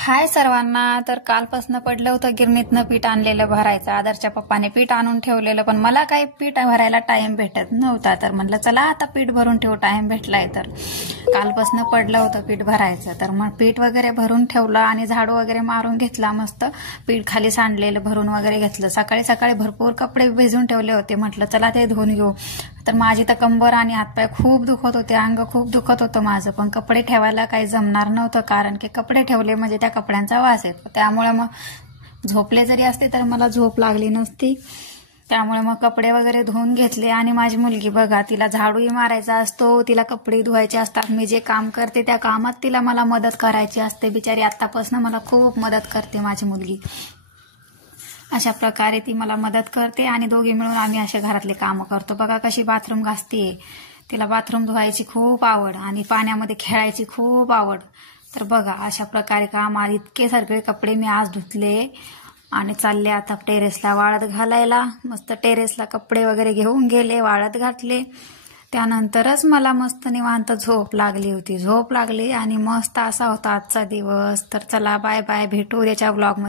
हाय सर्वांना. तर कालपासनं पडलं होतं गिरणीतनं पीठ आणलेलं भरायचं. आदरच्या पप्पाने पीठ आणून ठेवलेलं, पण मला काही पीठ भरायला टाइम भेटत नव्हता. तर म्हणलं चला आता पीठ भरून ठेवू, टाइम भेटलाय. तर कालपासनं पडलं होतं पीठ भरायचं. तर मग पीठ वगैरे भरून ठेवलं आणि झाडू वगैरे मारून घेतला. मस्त पीठ खाली सांडलेलं भरून वगैरे घेतलं. सकाळी सकाळी भरपूर कपडे भिजून ठेवले होते. म्हटलं चला ते धुवून घेऊ. तर माझी तर कंबर आणि हातपाय खूप दुखत होते, अंग खूप दुखत होतं माझं. पण कपडे ठेवायला काही जमणार नव्हतं, कारण की कपडे ठेवले म्हणजे त्या कपड्यांचा वास येतो. त्यामुळे मग झोपले जरी असते तर मला झोप लागली नसती. त्यामुळे मग कपडे वगैरे धुवून घेतले. आणि माझी मुलगी बघा, तिला झाडूही मारायचा असतो, तिला कपडे धुवायचे असतात. मी जे काम करते त्या कामात तिला मला मदत करायची असते. बिचारी आतापासून मला खूप मदत करते माझी मुलगी. अशा प्रकारे ती मला मदत करते आणि दोघी मिळून आम्ही अशा घरातले कामं करतो. बघा कशी बाथरूम घासते. तिला बाथरूम धुवायची खूप आवड आणि पाण्यामध्ये खेळायची खूप आवड. तर बघा अशा प्रकारे काम. इतके सगळे कपडे मी आज धुतले आणि चालले आता टेरेसला वाळत घालायला. मस्त टेरेसला कपडे वगैरे घेऊन गेले, वाळत घातले. त्यानंतरच मला मस्त निवांत झोप लागली आणि मस्त असा होता आजचा दिवस. तर चला बाय बाय, भेटू उद्याच्या व्लॉगमध्ये.